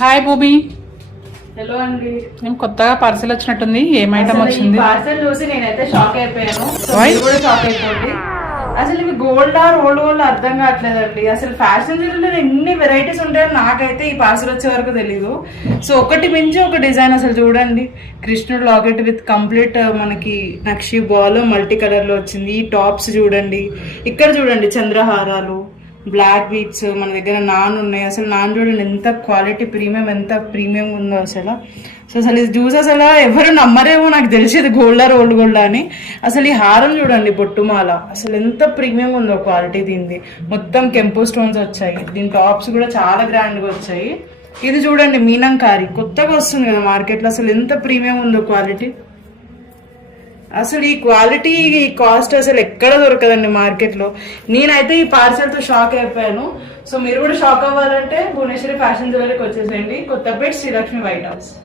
Hi భూమి. Hello అండి. నేను కొత్తగా పార్సల్ వచ్చినట్టుంది. ఏం ఐటమ్ వచ్చింది? పార్సల్ చూసి నేనైతే షాక్ అయిపోయాను. Why? మీరు కూడా షాక్ అయిపోయింది. అసలు ఇవి గోల్డ్ ఆర్ ఓల్డ్ గోల్డ్ అర్థం కావట్లేదండి. అసలు ఫ్యాషన్ లో ఎన్ని వెరైటీస్ ఉంటాయని నాకైతే ఈ పార్సల్ వచ్చే వరకు తెలీదు. సో ఒకటి మించి ఒక డిజైన్. అసలు చూడండి, కృష్ణుడు లాకెట్ విత్ కంప్లీట్ మనకి నక్షి బాల్ మల్టీ కలర్ లో వచ్చింది. ఈ టాప్స్ చూడండి, ఇక్కడ చూడండి చంద్రహారాలు, బ్లాక్ బీట్స్, మన దగ్గర నాన్ ఉన్నాయి. అసలు నాన్ చూడండి ఎంత క్వాలిటీ ప్రీమియం, ఎంత ప్రీమియం ఉందో అసలు. అసలు ఇది చూసి అసలు ఎవరు నమ్మరేమో, నాకు తెలిసేది గోల్డా రోల్డ్ గోల్డ్ అని. అసలు ఈ హారం చూడండి, బొట్టుమాల, అసలు ఎంత ప్రీమియం ఉందో క్వాలిటీ దీనిది. మొత్తం కెంపు స్టోన్స్ వచ్చాయి. దీని టాప్స్ కూడా చాలా గ్రాండ్గా వచ్చాయి. ఇది చూడండి మీనంకారి, కొత్తగా వస్తుంది కదా మార్కెట్లో. అసలు ఎంత ప్రీమియం ఉందో క్వాలిటీ. అసలు ఈ క్వాలిటీ, ఈ కాస్ట్ అసలు ఎక్కడ దొరకదండి మార్కెట్లో. నేనైతే ఈ పార్సల్తో షాక్ అయిపోయాను. సో మీరు కూడా షాక్ అవ్వాలంటే భువనేశ్వరి ఫ్యాషన్ జ్యువెలరీకి వచ్చేసేయండి. Kothapeta Srilakshmi white house.